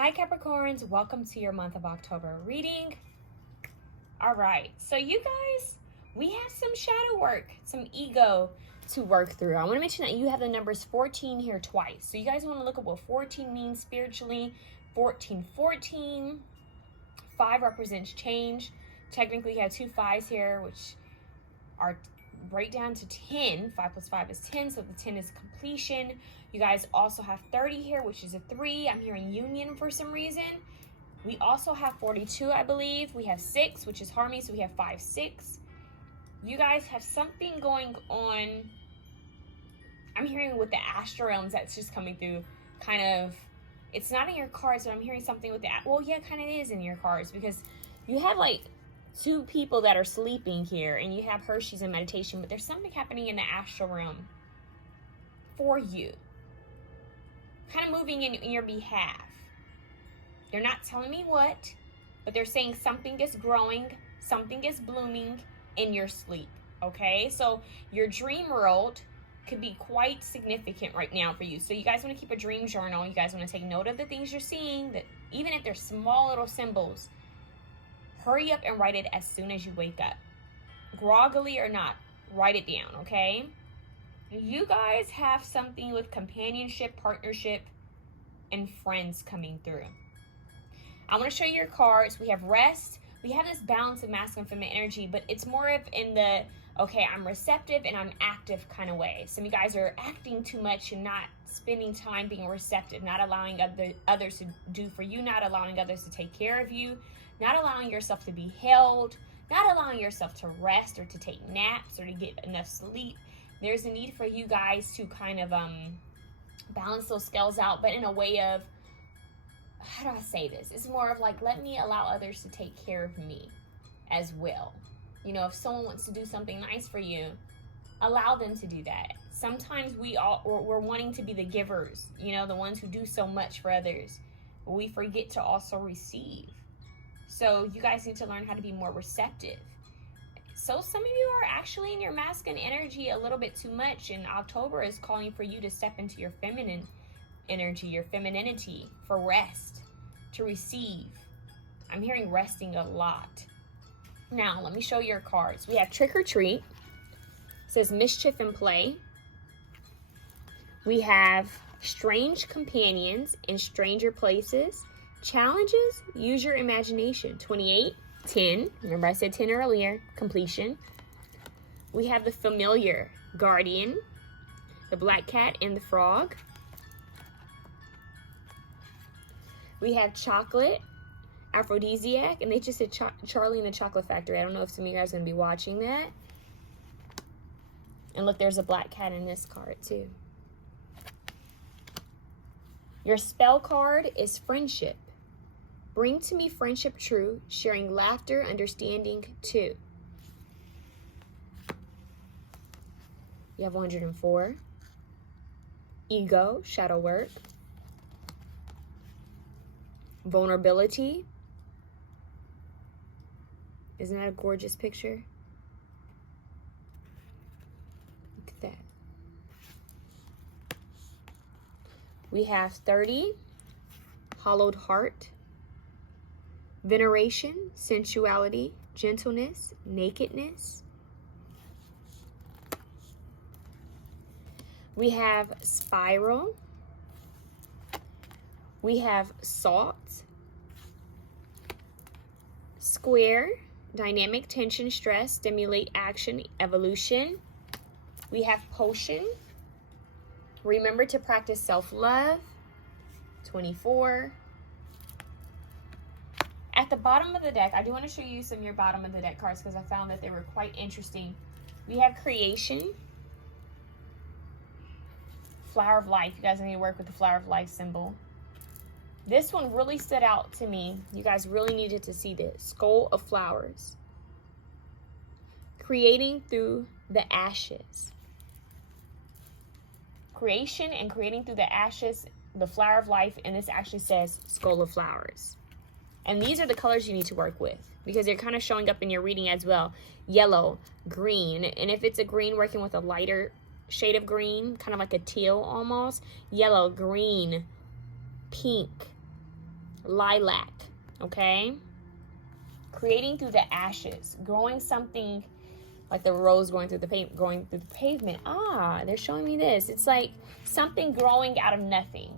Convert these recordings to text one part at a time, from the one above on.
Hi Capricorns, welcome to your month of October reading. All right, so you guys, we have some shadow work, some ego to work through. I want to mention that you have the numbers 14 here twice. So you guys want to look at what 14 means spiritually. 14, 5 represents change. Technically you have two 5s here, which are break down to 10. 5 plus 5 is 10, so the 10 is completion. You guys also have 30 here, which is a 3. I'm hearing union for some reason. We also have 42, I believe. We have 6, which is harmony, so we have 5, 6. You guys have something going on. I'm hearing with the astral realms that's just coming through, kind of, it's not in your cards, but I'm hearing something with the, well, yeah, kind of is in your cards, because you have like 2 people that are sleeping here, and you have her, she's in meditation, but there's something happening in the astral realm for you, kind of moving in your behalf. They're not telling me what, but they're saying something is growing, something is blooming in your sleep, okay? So your dream world could be quite significant right now for you. So you guys want to keep a dream journal. You guys want to take note of the things you're seeing, that even if they're small little symbols, hurry up and write it as soon as you wake up. Groggily or not, write it down, okay? You guys have something with companionship, partnership, and friends coming through. I want to show you your cards. We have rest. We have this balance of masculine and feminine energy, but it's more of in the, okay, I'm receptive and I'm active kind of way. Some of you guys are acting too much and not spending time being receptive, not allowing others to do for you, not allowing others to take care of you, not allowing yourself to be held, not allowing yourself to rest or to take naps or to get enough sleep. There's a need for you guys to kind of balance those scales out, but in a way of, how do I say this? It's more of like, let me allow others to take care of me as well. You know, if someone wants to do something nice for you, allow them to do that. Sometimes we're wanting to be the givers, you know, the ones who do so much for others. But we forget to also receive. So you guys need to learn how to be more receptive. So some of you are actually in your masculine energy a little bit too much, and October is calling for you to step into your feminine energy, your femininity, for rest, to receive. I'm hearing resting a lot. Now, let me show you your cards. We have Trick or Treat. It says mischief and play. We have Strange Companions in Stranger Places. Challenges, use your imagination. 28, 10. Remember I said 10 earlier. Completion. We have the Familiar, Guardian, the Black Cat and the Frog. We have Chocolate, Aphrodisiac, and they just said Charlie and the Chocolate Factory. I don't know if some of you guys are going to be watching that. And look, there's a black cat in this card too. Your spell card is Friendship. Bring to me friendship true, sharing laughter, understanding too. You have 104. Ego, shadow work. Vulnerability. Isn't that a gorgeous picture? Look at that. We have 30. Hollowed heart. Veneration, sensuality, gentleness, nakedness. We have spiral. We have salt, square, dynamic, tension, stress, stimulate, action, evolution. We have potion. Remember to practice self-love. 24. At the bottom of the deck, I do want to show you some of your bottom of the deck cards because I found that they were quite interesting. We have creation. Flower of life. You guys need to work with the flower of life symbol. This one really stood out to me. You guys really needed to see this. Skull of flowers. Creating through the ashes. Creation and creating through the ashes, the flower of life, and this actually says skull of flowers. And these are the colors you need to work with because they're kind of showing up in your reading as well. Yellow, green, and if it's a green, working with a lighter shade of green, kind of like a teal almost. Yellow, green, pink, lilac, okay? Creating through the ashes, growing something like the rose going through the pavement. Ah, they're showing me this. It's like something growing out of nothing.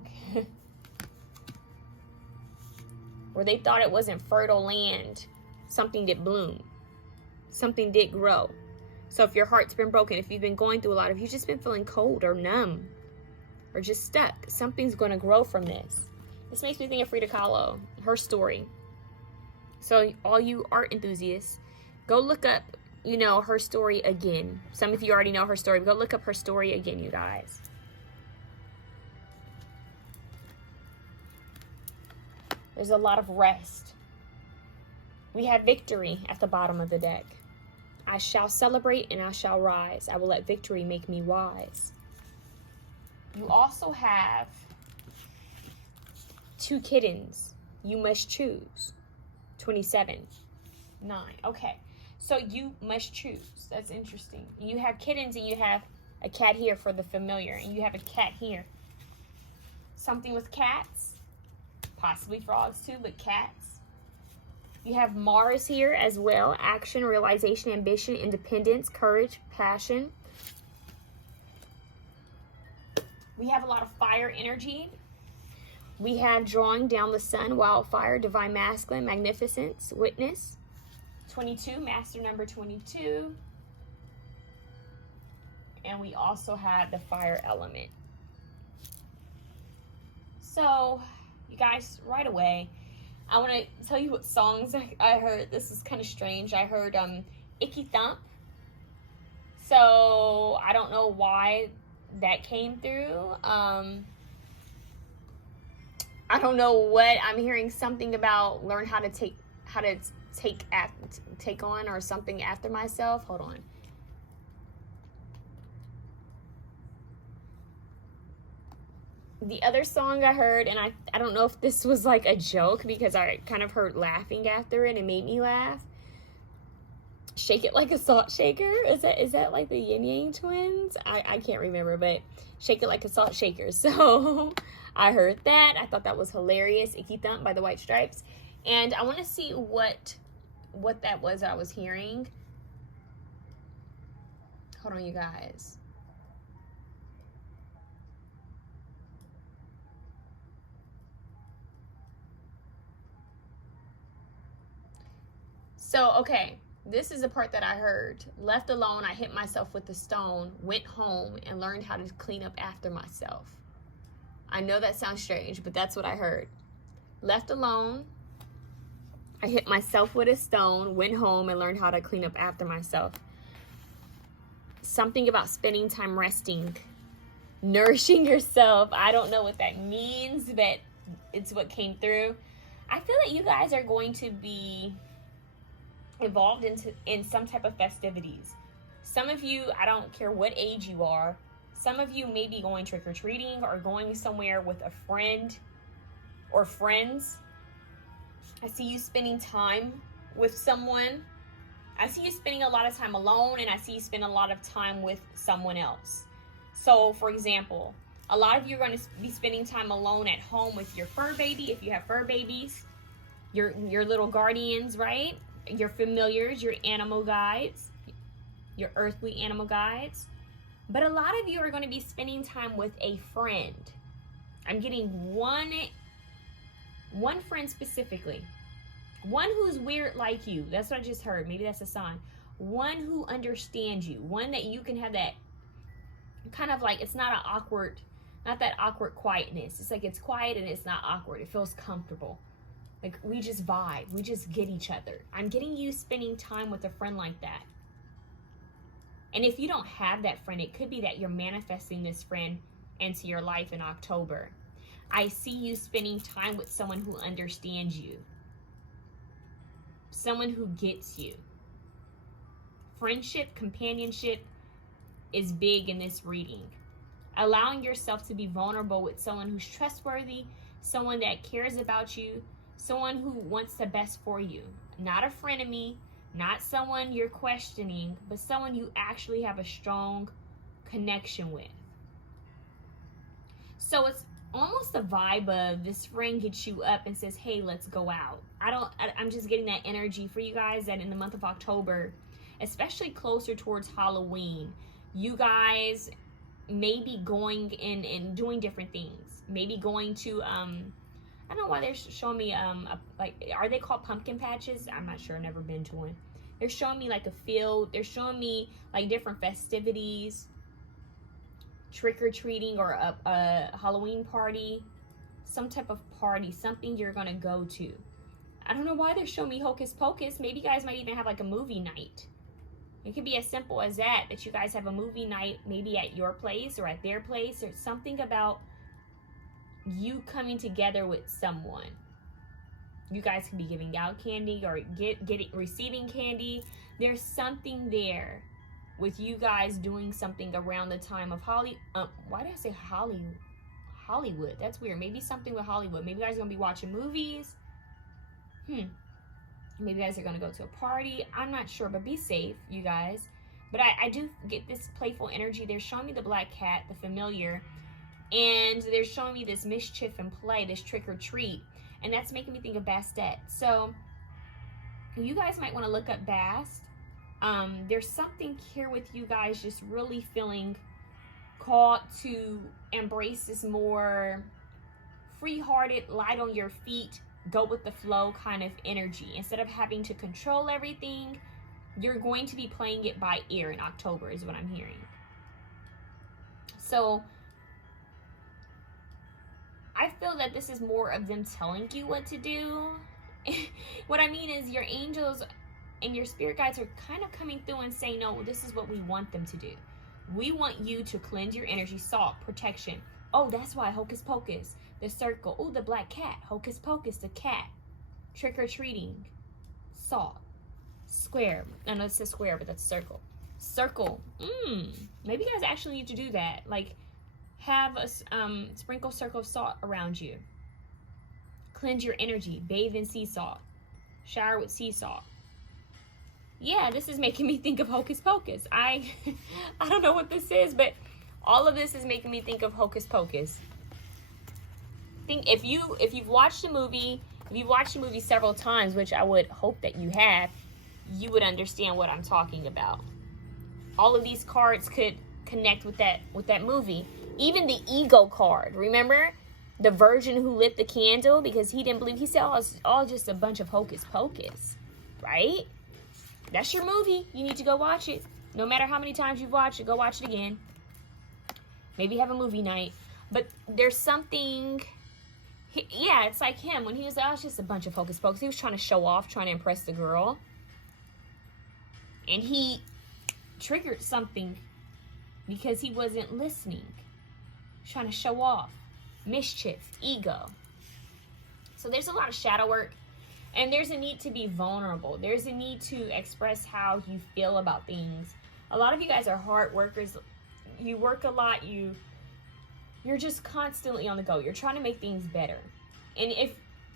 Where they thought it wasn't fertile land, something did bloom. Something did grow. So if your heart's been broken, if you've been going through a lot, if you've just been feeling cold or numb or just stuck, something's going to grow from this. This makes me think of Frida Kahlo, her story. So all you art enthusiasts, go look up, you know, her story again. Some of you already know her story, but go look up her story again, you guys. There's a lot of rest. We have victory at the bottom of the deck. I shall celebrate and I shall rise. I will let victory make me wise. You also have 2 kittens. You must choose. 27. 9. Okay. So you must choose. That's interesting. You have kittens and you have a cat here for the familiar. And you have a cat here. Something with cats. Possibly frogs too, but cats. You have Mars here as well. Action, realization, ambition, independence, courage, passion. We have a lot of fire energy. We have drawing down the sun, wildfire, divine masculine, magnificence, witness. 22, master number 22. And we also have the fire element. So, you guys, right away, I want to tell you what songs I heard. This is kind of strange. I heard Icky Thump. So, I don't know why that came through. I don't know what I'm hearing. Something about learn how to take on or something after myself. Hold on. The other song I heard, and I don't know if this was like a joke because I kind of heard laughing after it and made me laugh. Shake It Like a Salt Shaker. Is that like the Yin Yang Twins? I can't remember, but Shake It Like a Salt Shaker. So I heard that. I thought that was hilarious. Icky Thump by the White Stripes. And I want to see what that was I was hearing. Hold on, you guys. So, okay, this is the part that I heard. Left alone, I hit myself with a stone, went home, and learned how to clean up after myself. I know that sounds strange, but that's what I heard. Left alone, I hit myself with a stone, went home, and learned how to clean up after myself. Something about spending time resting, nourishing yourself. I don't know what that means, but it's what came through. I feel that you guys are going to be involved in some type of festivities. Some of you, I don't care what age you are, some of you may be going trick-or-treating or going somewhere with a friend or friends. I see you spending time with someone. I see you spending a lot of time alone, and I see you spend a lot of time with someone else. So, for example, a lot of you are going to be spending time alone at home with your fur baby, if you have fur babies, your little guardians, right? Your familiars, your animal guides, your earthly animal guides. But a lot of you are going to be spending time with a friend. I'm getting one friend specifically. One who's weird like you. That's what I just heard. Maybe that's a sign. One who understands you. One that you can have that kind of like, it's not that awkward quietness. It's like it's quiet and it's not awkward. It feels comfortable. Like, we just vibe. We just get each other. I'm getting you spending time with a friend like that. And if you don't have that friend, it could be that you're manifesting this friend into your life in October. I see you spending time with someone who understands you. Someone who gets you. Friendship, companionship is big in this reading. Allowing yourself to be vulnerable with someone who's trustworthy, someone that cares about you, someone who wants the best for you. Not a frenemy, not someone you're questioning, but someone you actually have a strong connection with. So it's almost the vibe of this friend gets you up and says, hey, let's go out. I'm just getting that energy for you guys that in the month of October, especially closer towards Halloween, you guys may be going in and doing different things. Maybe going to, I don't know why they're showing me, like, are they called pumpkin patches? I'm not sure, I've never been to one. They're showing me like a field. They're showing me like different festivities, trick-or-treating, or a Halloween party, some type of party, something you're gonna go to. I don't know why they're showing me hocus pocus. Maybe you guys might even have like a movie night. It could be as simple as that you guys have a movie night, maybe at your place or at their place, or something about you coming together with someone. You guys can be giving out candy or receiving candy. There's something there with you guys doing something around the time of why did I say Hollywood? That's weird. Maybe something with Hollywood. Maybe you guys are gonna be watching movies. Maybe you guys are gonna go to a party. I'm not sure, but be safe, you guys. But I do get this playful energy. They're showing me the black cat, the familiar, and they're showing me this mischief and play, this trick or treat, and that's making me think of Bastet. So you guys might want to look up Bast. There's something here with you guys just really feeling called to embrace this more free-hearted, light on your feet, go with the flow kind of energy. Instead of having to control everything, you're going to be playing it by ear in October is what I'm hearing. So I feel that this is more of them telling you what to do. What I mean is your angels and your spirit guides are kind of coming through and saying, no, this is what we want them to do. We want you to cleanse your energy, salt, protection. Oh, that's why hocus pocus, the circle. Oh, the black cat, hocus pocus, the cat, trick-or-treating, salt, square. I know it says square, but that's circle. Circle. Maybe you guys actually need to do that. Like, have a sprinkle circle of salt around you. Cleanse your energy. Bathe in sea salt. Shower with sea salt. Yeah, this is making me think of hocus pocus. I don't know what this is, but all of this is making me think of hocus pocus. Think if you've watched the movie, several times, which I would hope that you have, you would understand what I'm talking about. All of these cards could connect with that movie. Even the ego card, remember? The virgin who lit the candle because he didn't believe. He said, oh, it's all just a bunch of hocus pocus, right? That's your movie. You need to go watch it. No matter how many times you've watched it, go watch it again. Maybe have a movie night. But there's something, yeah, it's like him. When he was like, oh, it's just a bunch of hocus pocus. He was trying to show off, trying to impress the girl. And he triggered something because he wasn't listening. Trying to show off. Mischief, ego. So there's a lot of shadow work. And there's a need to be vulnerable. There's a need to express how you feel about things. A lot of you guys are hard workers. You work a lot. You're just constantly on the go. You're trying to make things better. And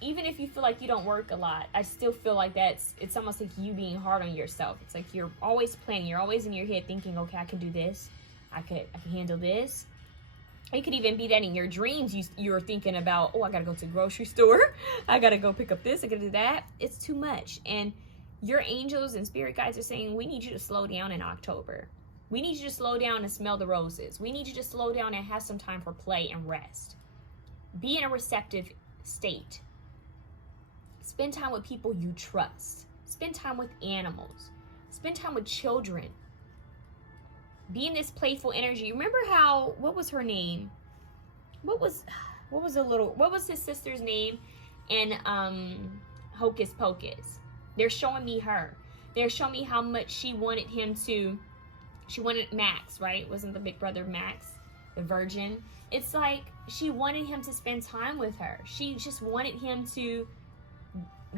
even if you feel like you don't work a lot, I still feel like it's almost like you being hard on yourself. It's like you're always planning. You're always in your head thinking, okay, I can do this. I can handle this. It could even be that in your dreams you're thinking about, oh, I gotta go to the grocery store. I gotta go pick up this. I gotta do that. It's too much. And your angels and spirit guides are saying, we need you to slow down in October. We need you to slow down and smell the roses. We need you to slow down and have some time for play and rest. Be in a receptive state. Spend time with people you trust. Spend time with animals. Spend time with children. Be in this playful energy. Remember how, what was her name? What was his sister's name in Hocus Pocus? They're showing me her. They're showing me how much she wanted Max, right? Wasn't the big brother Max, the virgin? It's like she wanted him to spend time with her. She just wanted him to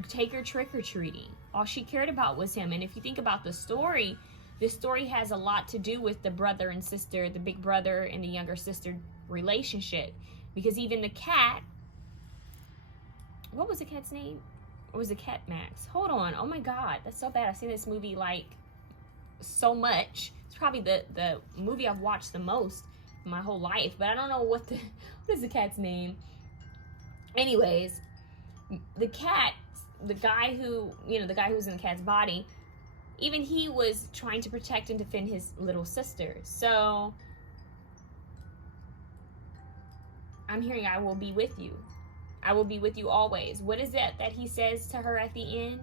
take her trick-or-treating. All she cared about was him. And if you think about the story has a lot to do with the brother and sister, the big brother and the younger sister relationship. Because even the cat, what was the cat's name? Or was the cat Max? Hold on. Oh my God, that's so bad. I've seen this movie like so much. It's probably the movie I've watched the most. my whole life, but I don't know what is the cat's name. Anyways, the cat, the guy who's in the cat's body, even he was trying to protect and defend his little sister. So I'm hearing, I will be with you. I will be with you always. What is that he says to her at the end?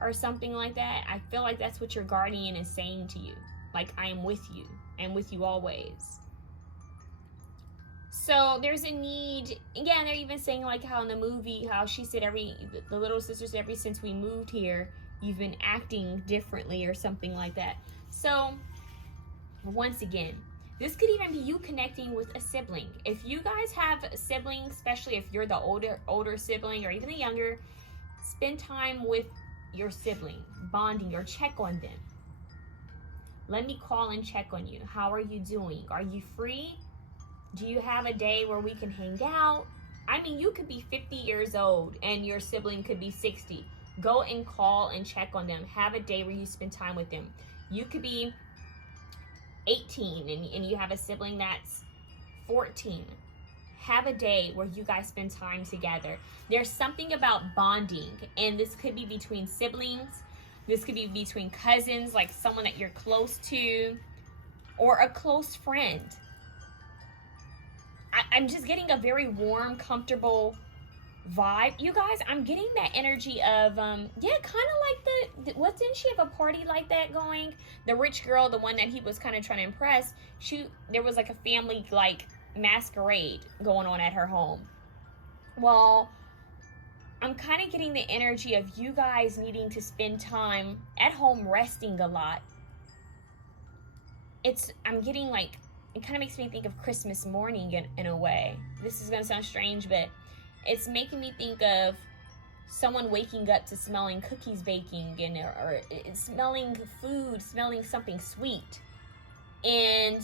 Or something like that. I feel like that's what your guardian is saying to you. Like, I am with you. I am with you always. So there's a need. Again, they're even saying like how in the movie, how she said the little sister said, ever since we moved here, you've been acting differently or something like that. So once again, this could even be you connecting with a sibling. If you guys have siblings, especially if you're the older sibling or even the younger, spend time with your sibling, bonding, or check on them. Let me call and check on you. How are you doing? Are you free? Do you have a day where we can hang out? I mean, you could be 50 years old and your sibling could be 60. Go and call and check on them. Have a day where you spend time with them. You could be 18 and you have a sibling that's 14. Have a day where you guys spend time together. There's something about bonding, and this could be between siblings. This could be between cousins, like someone that you're close to, or a close friend. I'm just getting a very warm, comfortable vibe. You guys, I'm getting that energy of, kind of like didn't she have a party like that going? The rich girl, the one that he was kind of trying to impress, there was like a family, like, masquerade going on at her home. Well, I'm kind of getting the energy of you guys needing to spend time at home resting a lot. I'm getting like, it kind of makes me think of Christmas morning in a way. This is going to sound strange, but it's making me think of someone waking up to smelling cookies baking or smelling food, smelling something sweet. And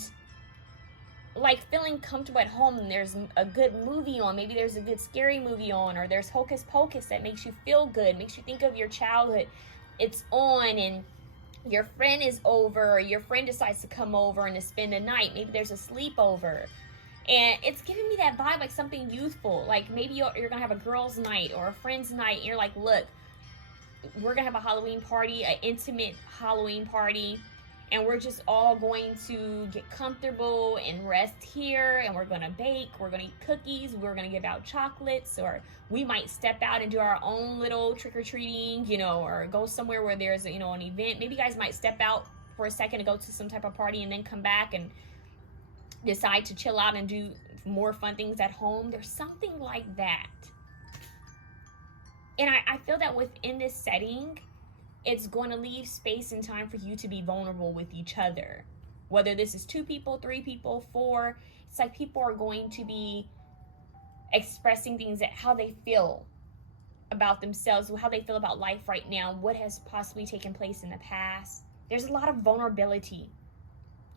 like feeling comfortable at home, and there's a good movie on, maybe there's a good scary movie on, or there's Hocus Pocus that makes you feel good, makes you think of your childhood. It's on, and your friend is over, or your friend decides to come over and to spend the night. Maybe there's a sleepover, and it's giving me that vibe, like something youthful. Like maybe you're gonna have a girls' night or a friend's night, and you're like, look, we're gonna have a Halloween party, an intimate Halloween party, and we're just all going to get comfortable and rest here, and we're gonna bake, we're gonna eat cookies, we're gonna give out chocolates, or we might step out and do our own little trick-or-treating, or go somewhere where there's, an event. Maybe you guys might step out for a second to go to some type of party and then come back and decide to chill out and do more fun things at home. There's something like that. And I feel that within this setting, it's going to leave space and time for you to be vulnerable with each other. Whether this is 2 people, 3 people, 4, it's like people are going to be expressing things that how they feel about themselves, how they feel about life right now, what has possibly taken place in the past. There's a lot of vulnerability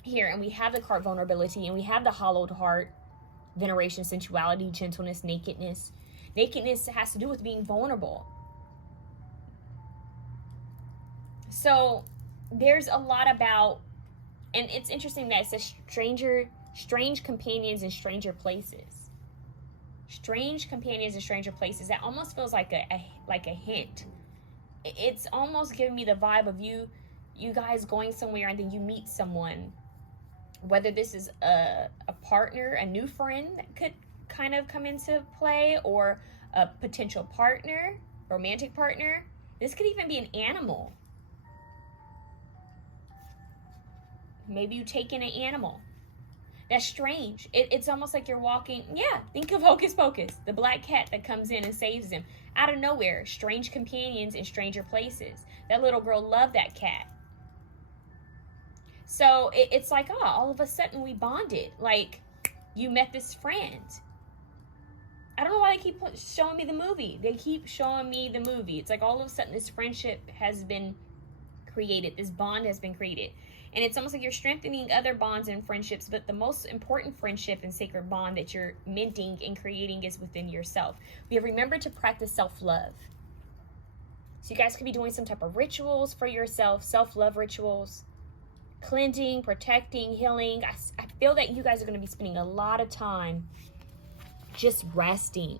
here, and we have the card vulnerability, and we have the hollowed heart, veneration, sensuality, gentleness, nakedness. Nakedness has to do with being vulnerable. So there's a lot about, and it's interesting that it says strange companions in stranger places. Strange companions in stranger places. That almost feels like a hint. It's almost giving me the vibe of you guys going somewhere, and then you meet someone, whether this is a partner, a new friend that could kind of come into play, or a potential partner, romantic partner. This could even be an animal. Maybe you take in an animal. That's strange. It's almost like you're walking. Yeah, think of Hocus Pocus, the black cat that comes in and saves them out of nowhere. Strange companions in stranger places. That little girl loved that cat. So it's like, all of a sudden we bonded. Like, you met this friend. I don't know why they keep showing me the movie. They keep showing me the movie. It's like all of a sudden this friendship has been created. This bond has been created. And it's almost like you're strengthening other bonds and friendships, but the most important friendship and sacred bond that you're minting and creating is within yourself. We have remembered to practice self-love. So you guys could be doing some type of rituals for yourself, self-love rituals. cleansing, protecting, healing. I feel that you guys are going to be spending a lot of time just resting,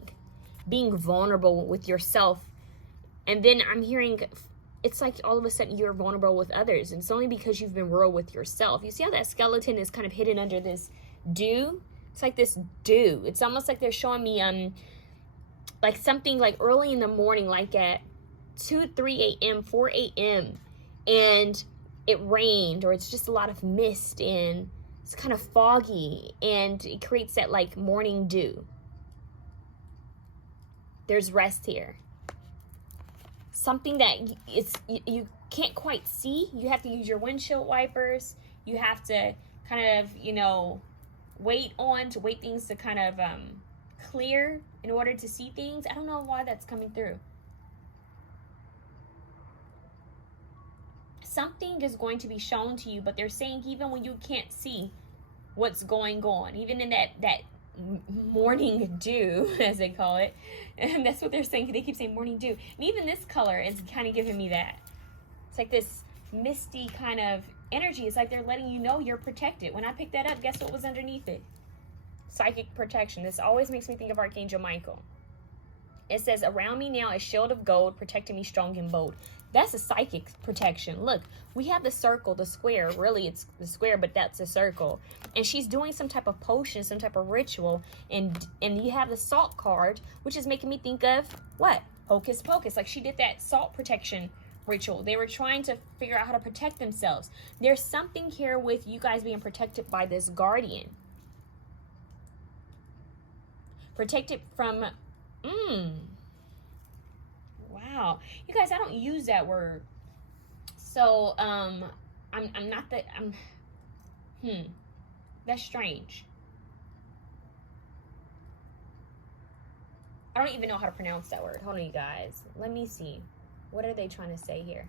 being vulnerable with yourself. And then I'm hearing it's like all of a sudden you're vulnerable with others. And it's only because you've been real with yourself. You see how that skeleton is kind of hidden under this dew? It's like this dew. It's almost like they're showing me like something like early in the morning, like at 2, 3 a.m., 4 a.m. and it rained, or it's just a lot of mist and it's kind of foggy and it creates that like morning dew. There's rest here. Something that you can't quite see. You have to use your windshield wipers. You have to kind of, you know, wait things to kind of clear in order to see things. I don't know why that's coming through. Something is going to be shown to you, but they're saying even when you can't see what's going on, even in that morning dew, as they call it, and that's what they're saying. They keep saying morning dew, and even this color is kind of giving me that. It's like this misty kind of energy. It's like they're letting you know you're protected. When I picked that up, guess what was underneath it? Psychic protection. This always makes me think of Archangel Michael. It says, around me now a shield of gold, protecting me strong and bold. That's a psychic protection. Look, we have the circle, the square. Really, it's the square, but that's a circle. And she's doing some type of potion, some type of ritual. And you have the salt card, which is making me think of what? Hocus Pocus. Like she did that salt protection ritual. They were trying to figure out how to protect themselves. There's something here with you guys being protected by this guardian. Protected from... Wow, you guys, I don't use that word. So that's strange. I don't even know how to pronounce that word. Hold on, you guys. Let me see. What are they trying to say here?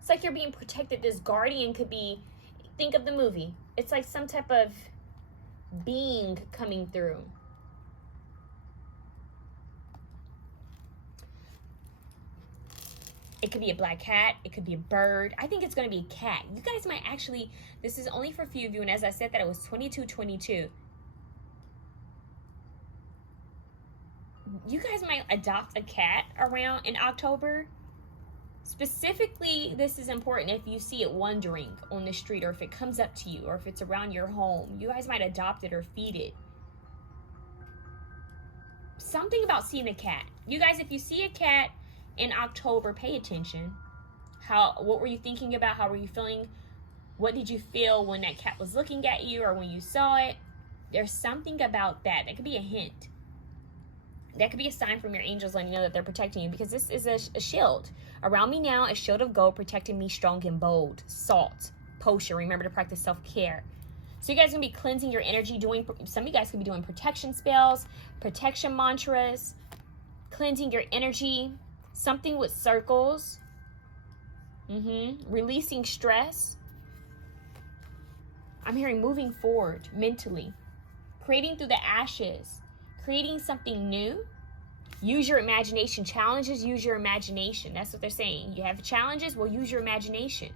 It's like you're being protected. This guardian could be, think of the movie. It's like some type of being coming through. It could be a black cat. It could be a bird. I think it's going to be a cat. You guys might actually, this is only for a few of you. And as I said that it was 2222. You guys might adopt a cat around in October. Specifically, this is important if you see it wandering on the street, or if it comes up to you, or if it's around your home. You guys might adopt it or feed it. Something about seeing a cat. You guys, if you see a cat in October, pay attention. What were you thinking about? How were you feeling? What did you feel when that cat was looking at you or when you saw it? There's something about that. That could be a hint. That could be a sign from your angels letting you know that they're protecting you, because this is a shield. Around me now, a shield of gold, protecting me strong and bold. Salt, potion. Remember to practice self-care. So you guys are going to be cleansing your energy, some of you guys could be doing protection spells, protection mantras, cleansing your energy. Something with circles. Releasing stress. I'm hearing moving forward mentally. Creating through the ashes. Creating something new. Use your imagination. Challenges, use your imagination. That's what they're saying. You have challenges, well, use your imagination.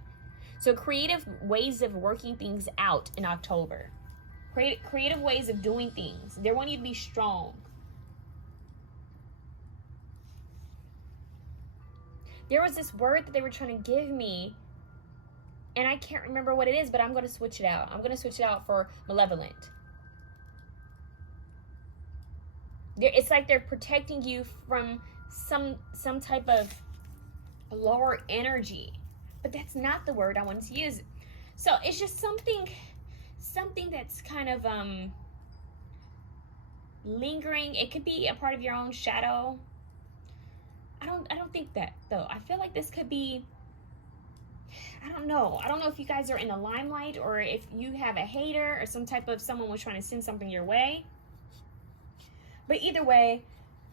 So creative ways of working things out in October. Creative ways of doing things. They want you to be strong. There was this word that they were trying to give me, and I can't remember what it is, but I'm going to switch it out. I'm going to switch it out for malevolent. It's like they're protecting you from some type of lower energy, but that's not the word I wanted to use. So it's just something that's kind of lingering. It could be a part of your own shadow. I don't think that, though. I feel like this could be, I don't know if you guys are in the limelight, or if you have a hater, or some type of someone was trying to send something your way. But either way,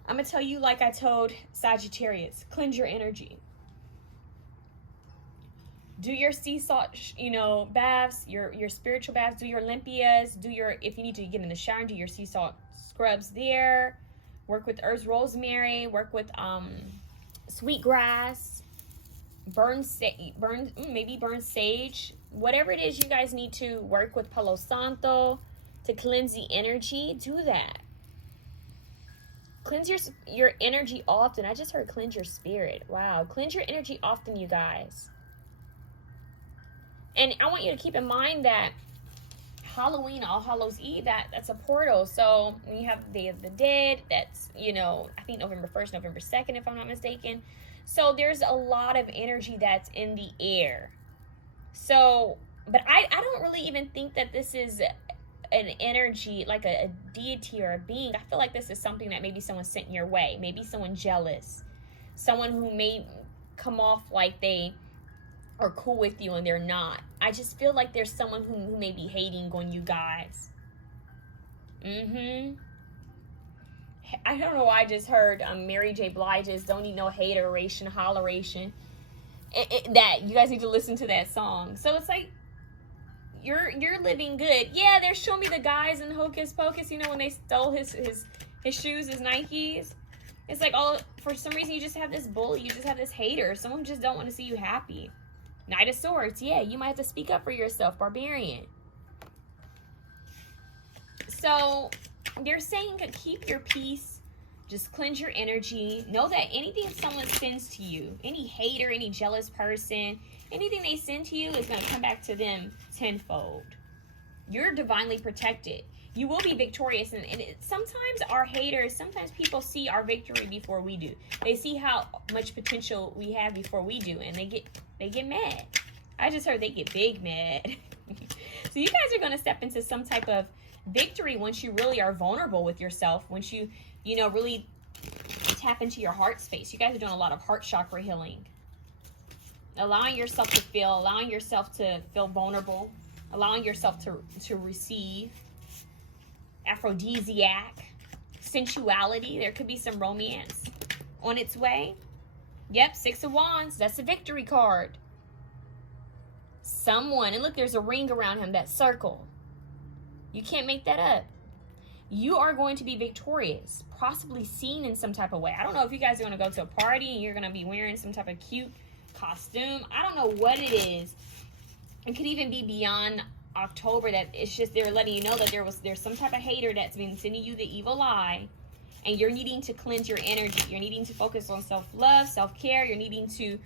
I'm going to tell you, like I told Sagittarius, cleanse your energy. Do your sea salt, baths, your spiritual baths, do your Olympias, if you need to get in the shower and do your sea salt scrubs there. Work with herbs, rosemary, work with sweetgrass. maybe burn sage. Whatever it is you guys need to work with Palo Santo to cleanse the energy, do that. Cleanse your energy often. I just heard cleanse your spirit. Wow. Cleanse your energy often, you guys. And I want you to keep in mind that Halloween, All Hallows Eve, that's a portal. So when you have the Day of the Dead, that's, you know, I think November 1st, November 2nd, if I'm not mistaken. So there's a lot of energy that's in the air. So, but I don't really even think that this is an energy, like a deity or a being. I feel like this is something that maybe someone sent your way. Maybe someone jealous. Someone who may come off like they are cool with you and they're not. I just feel like there's someone who may be hating on you guys. I don't know why I just heard Mary J. Blige's Don't Need No Hateration, Holleration. That you guys need to listen to that song. So it's like you're living good. Yeah, they're showing me the guys in Hocus Pocus, you know, when they stole his shoes, his Nikes. It's like, oh, for some reason you just have this bully, you just have this hater. Someone just don't want to see you happy. Knight of Swords, yeah, you might have to speak up for yourself, Barbarian. So they're saying keep your peace, just cleanse your energy. Know that anything someone sends to you, any hater, any jealous person, anything they send to you is going to come back to them tenfold. You're divinely protected. You will be victorious. And sometimes our haters, sometimes people see our victory before we do. They see how much potential we have before we do, and they get mad. I just heard they get big mad. So you guys are going to step into some type of victory once you really are vulnerable with yourself, once you know, really tap into your heart space. You guys are doing a lot of heart chakra healing. Allowing yourself to feel, allowing yourself to feel vulnerable, allowing yourself to receive. Aphrodisiac, sensuality. There could be some romance on its way. Yep, Six of Wands. That's a victory card. Someone, and look, there's a ring around him, that circle. You can't make that up. You are going to be victorious, possibly seen in some type of way. I don't know if you guys are going to go to a party and you're going to be wearing some type of cute costume. I don't know what it is. It could even be beyond October, that it's just they're letting you know that there's some type of hater that's been sending you the evil eye, and you're needing to cleanse your energy. You're needing to focus on self-love, self-care. You're needing to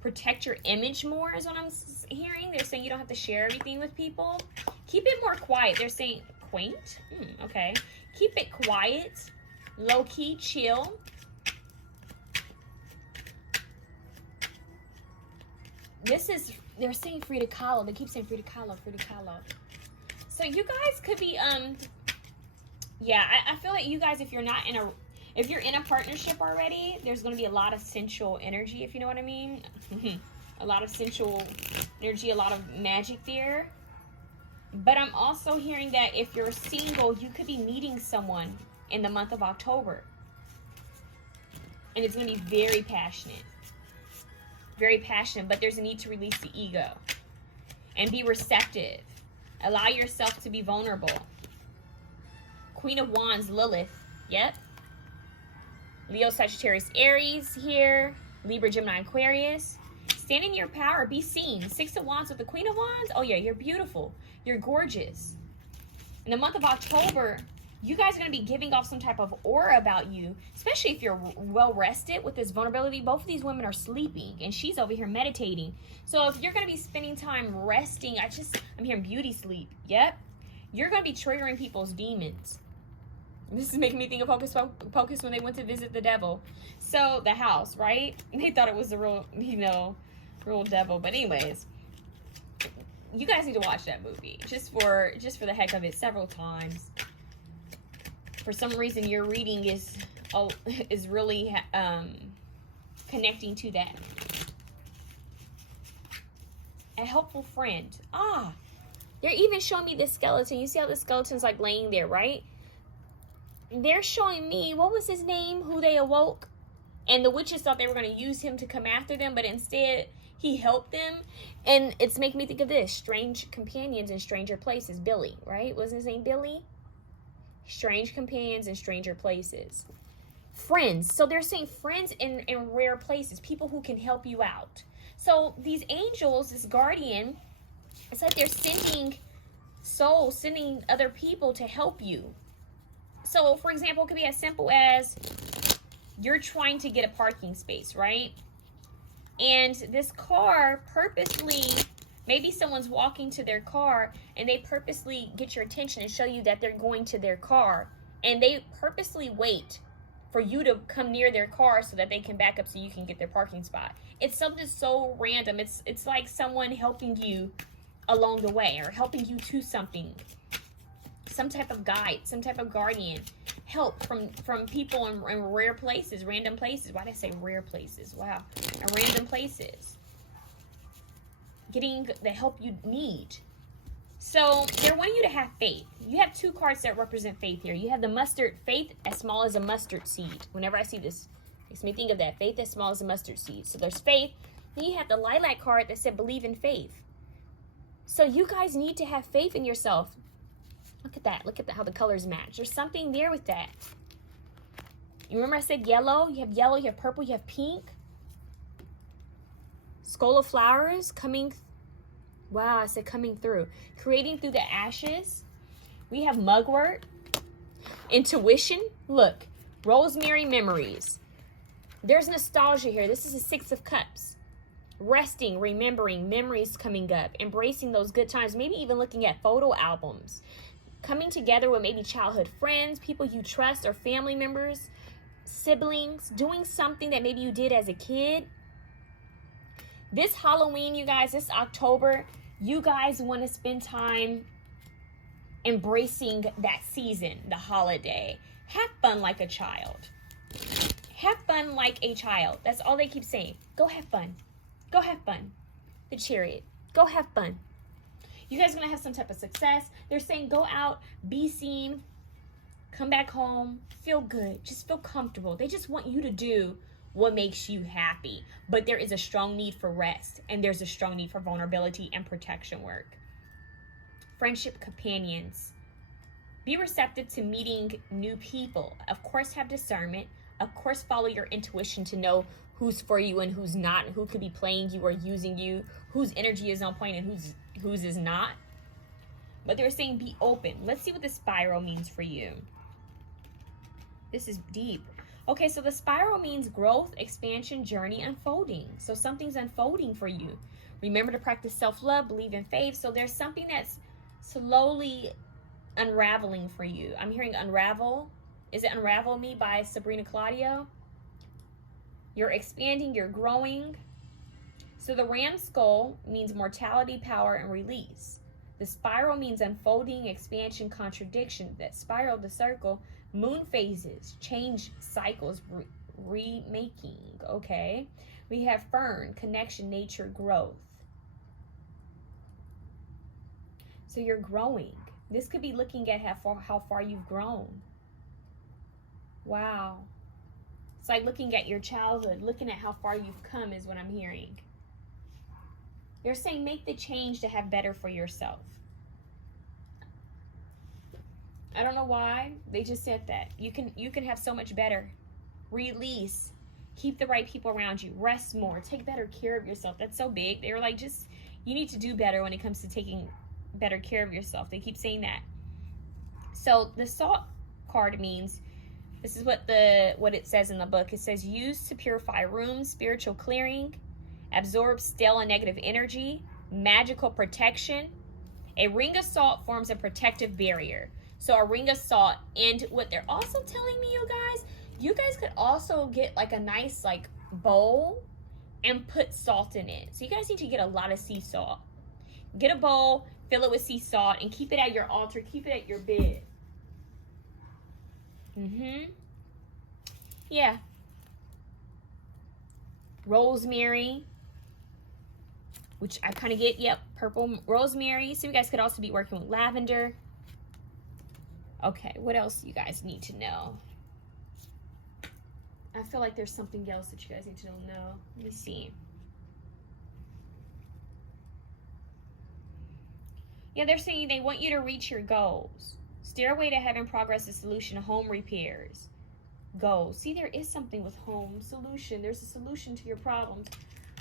protect your image more is what I'm hearing. They're saying you don't have to share everything with people. Keep it more quiet. They're saying quaint. Okay. Keep it quiet, low-key, chill. They're saying Frida Kahlo. They keep saying Frida Kahlo, Frida Kahlo. So you guys could be, yeah, I feel like you guys, if you're in a partnership already, there's going to be a lot of sensual energy, if you know what I mean. A lot of sensual energy, a lot of magic there. But I'm also hearing that if you're single, you could be meeting someone in the month of October. And it's going to be very passionate. Very passionate, but there's a need to release the ego and be receptive. Allow yourself to be vulnerable. Queen of Wands, Lilith. Yep. Leo, Sagittarius, Aries here. Libra, Gemini, Aquarius. Stand in your power. Be seen. Six of Wands with the Queen of Wands. Oh, yeah, you're beautiful. You're gorgeous. In the month of October, you guys are going to be giving off some type of aura about you, especially if you're well rested with this vulnerability. Both of these women are sleeping, and she's over here meditating. So if you're going to be spending time resting, I'm hearing beauty sleep. Yep. You're going to be triggering people's demons. This is making me think of Hocus Pocus when they went to visit the devil. So the house, right? They thought it was the real, real devil. But anyways, you guys need to watch that movie just for the heck of it several times. For some reason, your reading is really connecting to that. A helpful friend. They're even showing me this skeleton. You see how the skeleton's like laying there, right? They're showing me, what was his name, who they awoke? And the witches thought they were going to use him to come after them, but instead he helped them. And it's making me think of this. Strange companions in stranger places. Billy, right? Wasn't his name Billy? Strange companions in stranger places. Friends. So they're saying friends in rare places. People who can help you out. So these angels, this guardian, it's like they're sending souls, sending other people to help you. So, for example, it could be as simple as you're trying to get a parking space, right? And this car purposely, maybe someone's walking to their car and they purposely get your attention and show you that they're going to their car. And they purposely wait for you to come near their car so that they can back up so you can get their parking spot. It's something so random. It's like someone helping you along the way or helping you to something. Some type of guide, some type of guardian. Help from people in rare places, random places. Why did I say rare places? Wow. And random places. Getting the help you need. So they're wanting you to have faith. You have two cards that represent faith here. You have the mustard, faith as small as a mustard seed. Whenever I see this, it makes me think of that. Faith as small as a mustard seed. So there's faith. Then you have the lilac card that said believe in faith. So you guys need to have faith in yourself. Look at that. Look at how the colors match. There's something there with that. You remember I said yellow? You have purple, you have pink. Skull of flowers coming. Wow, I said coming through. Creating through the ashes. We have mugwort. Intuition. Look. Rosemary memories. There's nostalgia here. This is a Six of Cups. Resting, remembering, memories coming up. Embracing those good times. Maybe even looking at photo albums. Coming together with maybe childhood friends, people you trust or family members, siblings, doing something that maybe you did as a kid. This Halloween, you guys, this October, you guys want to spend time embracing that season, the holiday. Have fun like a child. Have fun like a child. That's all they keep saying. Go have fun. Go have fun. The Chariot. Go have fun. You guys are going to have some type of success. They're saying go out, be seen, come back home, feel good, just feel comfortable. They just want you to do what makes you happy. But there is a strong need for rest, and there's a strong need for vulnerability and protection work. Friendship companions. Be receptive to meeting new people. Of course, have discernment. Of course, follow your intuition to know who's for you and who's not, and who could be playing you or using you, whose energy is on point and whose is not. But they're saying be open. Let's see what the spiral means for you. This is deep. Okay, so the spiral means growth, expansion, journey, unfolding. So something's unfolding for you. Remember to practice self-love, believe in faith. So there's something that's slowly unraveling for you. I'm hearing Unravel. Is it Unravel Me by Sabrina Claudio? You're expanding, you're growing. So the ram skull means mortality, power, and release. The spiral means unfolding, expansion, contradiction. That spiral, the circle, moon phases, change cycles, remaking, okay? We have fern, connection, nature, growth. So you're growing. This could be looking at how far you've grown. Wow. It's like looking at your childhood, looking at how far you've come is what I'm hearing. They're saying make the change to have better for yourself. I don't know why. They just said that. You can have so much better. Release. Keep the right people around you. Rest more. Take better care of yourself. That's so big. They were like, just, you need to do better when it comes to taking better care of yourself. They keep saying that. So the salt card means, this is what it says in the book. It says use to purify rooms, spiritual clearing, absorb stale and negative energy, magical protection. A ring of salt forms a protective barrier. So a ring of salt, and what they're also telling me, you guys could also get like a nice like bowl and put salt in it. So you guys need to get a lot of sea salt. Get a bowl, fill it with sea salt, and keep it at your altar, keep it at your bed. Yeah. Rosemary, which I kind of get, yep, purple rosemary. So you guys could also be working with lavender. Okay, what else you guys need to know? I feel like there's something else that you guys need to know. Let me see. Yeah, they're saying they want you to reach your goals. Stairway to Heaven, progress, a solution, home repairs. Goals. See, there is something with home. Solution. There's a solution to your problems.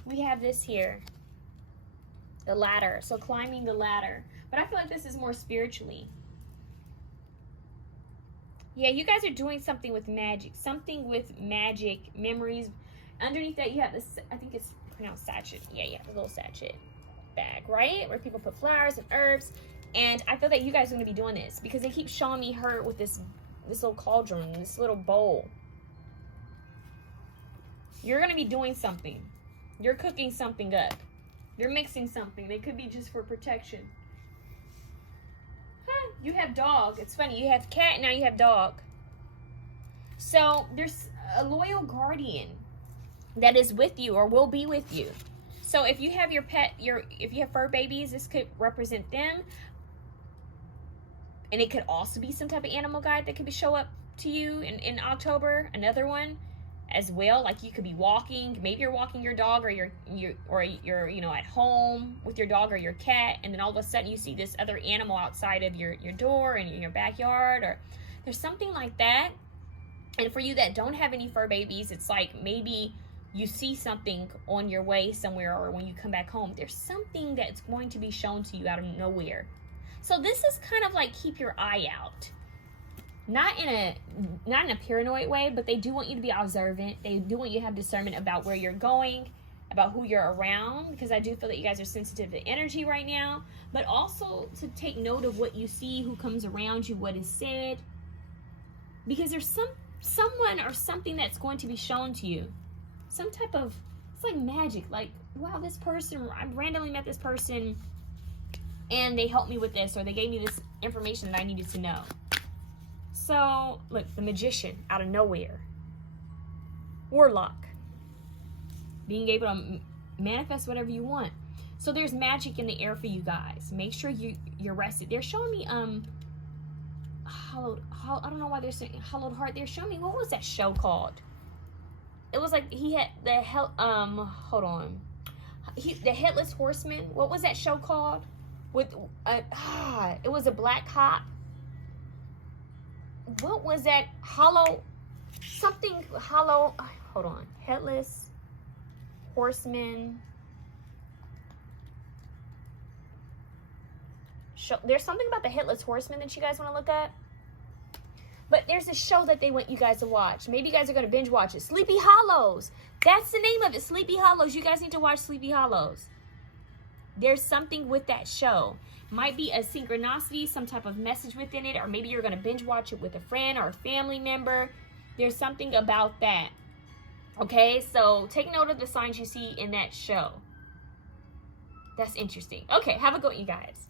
we have this here. The ladder. So climbing the ladder. But I feel like this is more spiritually. Yeah, you guys are doing something with magic. Something with magic, memories. Underneath that, you have this, I think it's pronounced sachet. Yeah, the little sachet bag, right? Where people put flowers and herbs. And I feel that you guys are going to be doing this because they keep showing me her with this little cauldron, this little bowl. You're going to be doing something. You're cooking something up. You're mixing something. They could be just for protection. Huh, you have dog. It's funny. You have cat, now you have dog. So there's a loyal guardian that is with you or will be with you. So if you have your pet, if you have fur babies, this could represent them. And it could also be some type of animal guide that could show up to you in October. Another one as well. Like you could be walking. Maybe you're walking your dog or you're at home with your dog or your cat. And then all of a sudden you see this other animal outside of your door and in your backyard. Or there's something like that. And for you that don't have any fur babies, it's like maybe you see something on your way somewhere or when you come back home. There's something that's going to be shown to you out of nowhere. So this is kind of like keep your eye out. Not in a paranoid way, but they do want you to be observant. They do want you to have discernment about where you're going, about who you're around, because I do feel that you guys are sensitive to energy right now, but also to take note of what you see, who comes around you, what is said, because there's someone or something that's going to be shown to you. Some type of, it's like magic, like, wow, this person, I randomly met this person and they helped me with this, or they gave me this information that I needed to know. So, look, the magician out of nowhere. Warlock. Being able to manifest whatever you want. So there's magic in the air for you guys. Make sure you're rested. They're showing me, I don't know why they're saying Hollowed Heart. They're showing me, what was that show called? It was like he had the hold on. The Headless Horseman. What was that show called? With it was a black cop. What was that? Hold on. Headless Horseman. Show. There's something about the Headless Horseman that you guys want to look at. But there's a show that they want you guys to watch. Maybe you guys are going to binge watch it. Sleepy Hollows. That's the name of it. Sleepy Hollows. You guys need to watch Sleepy Hollows. There's something with that show. Might be a synchronicity, some type of message within it, or maybe you're going to binge watch it with a friend or a family member. There's something about that. Okay, so take note of the signs you see in that show. That's interesting. Okay, have a good one, you guys.